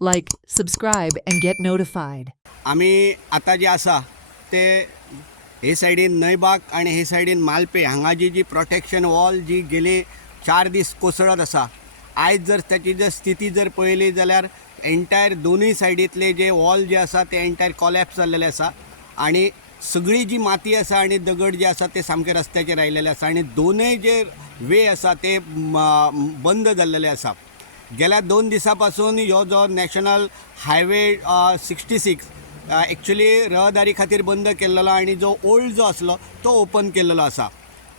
Like, subscribe, and get notified. आम्ही आता जे आसा ते हे सायडीन नयबाग आणि हे सायडीन मालपे हांगा जी प्रोटेक्शन वॉल जी गेली 4 दीस कोसळत आसा, आयज जर त्याची जर स्थिती जर पळयली जाल्यार एंटायर दोनूय सायडीतले जे वॉल जे आसा ते एंटायर कॉलॅप्स जाल्लेले आसा आणि सगळी जी माती आसा आणि दगड जे आसा ते सामके रस्त्याचेर आयिल्ले आसा आणि दोनूय जे वे आसा ते बंद जाल्लेले आसा. गेल्या 2 दिसां पासून ह्यो जो नॅशनल हायवे 66 एक्चुअली रहदारी खातीर बंद केल्लो आणि जो ओल्ड जो आसलो तो ओपन केल्लो आसा.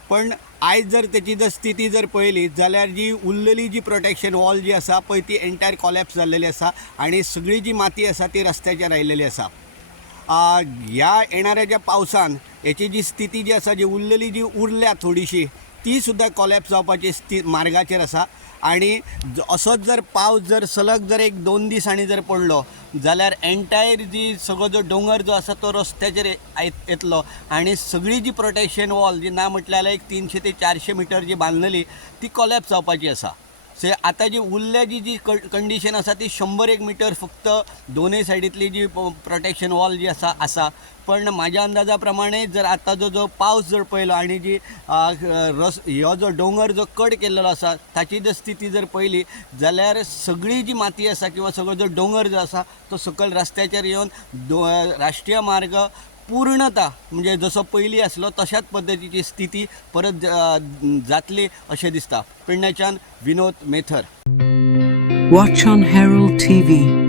पण आयज जर त्याची जर स्थिती जर पळयली जाल्यार जी उरलेली जी प्रोटेक्शन वॉल जी आसा पळय ती एंटायर कॉलॅप्स जाल्लेली आसा आणि सगळी जी माती आसा ती रस्त्याचेर आयिल्ली आसा. ह्या येणाऱ्या ज्या पावसान याची जी स्थिती जी आसा जी उरलेली जी उरल्या थोडीशी ती सुद्धा कॉलॅप्स जावपाची मार्गाचेर आसा. आणि असोच जर पावस जर सलग जर 1-2 दीस आनी जर पडलो जाल्यार एंटायर जी सगळो जो डोंगर जो आसा तो रस्त्याचेर येतलो आणि सगळी जी प्रोटेक्शन वॉल जी ना म्हटल्यार एक 300 ते 400 मिटर जी बांदलेली ती कॉलॅप्स जावपाची आसा. सो आता जी उरल्या जी कंडिशन आसा ती 100 मिटर फक्त दोनूय सायडीतली जी प्रोटेक्शन वॉल जी आसा. पण म्हाज्या अंदाजा प्रमाणे जर आता जो पावस जर पळयलो आणि जी ह्यो जो डोंगर जो कट केल्लो आसा ताची जर स्थिती जर पळयली जाल्यार सगळी जी माती आसा किंवा सगळो जो डोंगर जो आसा तो सकयल रस्त्याचेर येवन राष्ट्रीय मार्ग पूर्णता म्हणजे जसो पयलीं आसलो तशाच पद्दतीची स्थिती परत जातली अशें दिसता. पेडण्याच्यान विनोद मेथर. Watch on Herald TV.